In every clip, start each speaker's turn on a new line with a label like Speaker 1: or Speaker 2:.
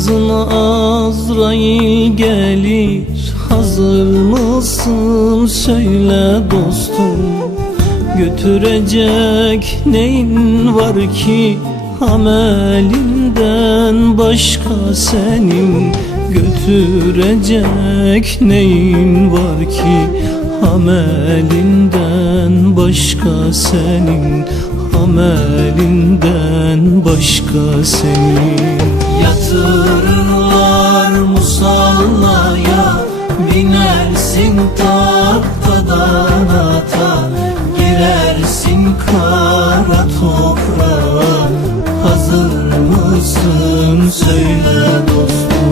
Speaker 1: Kapımızın Azrail gelir. Hazır mısın? Söyle dostum. Götürecek neyin var ki? Amelinden başka senin. Götürecek neyin var ki? Amelinden başka senin. Amelinden başka senin Yatırırlar musallaya Binersin tahtadan ata Girersin kara toprağa. Hazır mısın? Söyle dostum.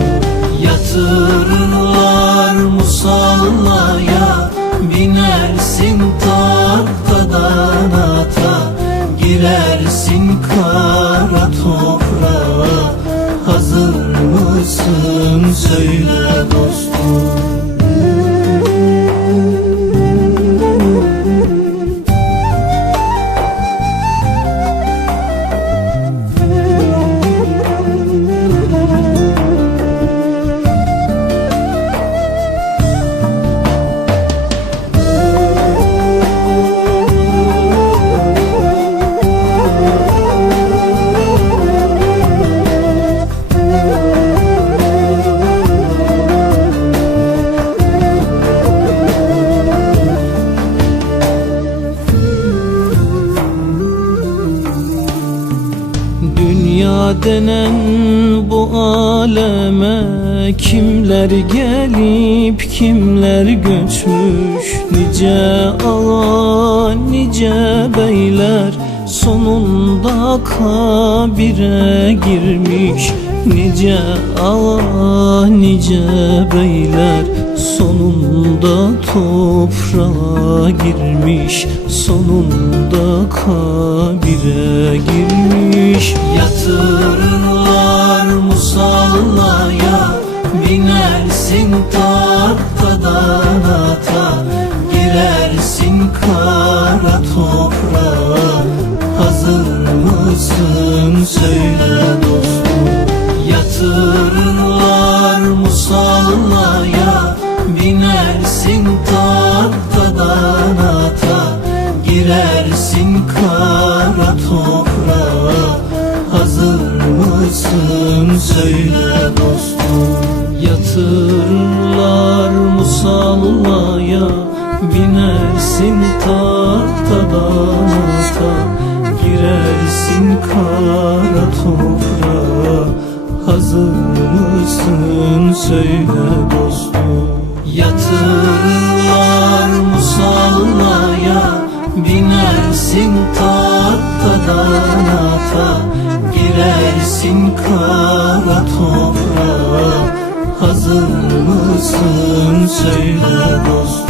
Speaker 1: Yatırırlar musallaya mısın söyle dostum denen bu aleme Kimler gelip kimler göçmüş Nice ağa nice beyler Sonunda kabire girmiş Nice ağa nice beyler Sonunda toprağa girmiş Sonunda kabire girmiş. Yatırırlar musallaya Binersin tahtadan ata Girersin kara toprağa. Hazır mısın? Söyle dostum Yatırırlar musallaya Binersin tahtadan ata Girersin kara toprağa. Hazır mısın? Söyle dostum. Yatırırlar musallaya Binersin tahtadan ata söyle dostum. Yatırırlar musallaya Binersin tahtadan ata Girersin kara toprağa. Hazır mısın? Söyle dostum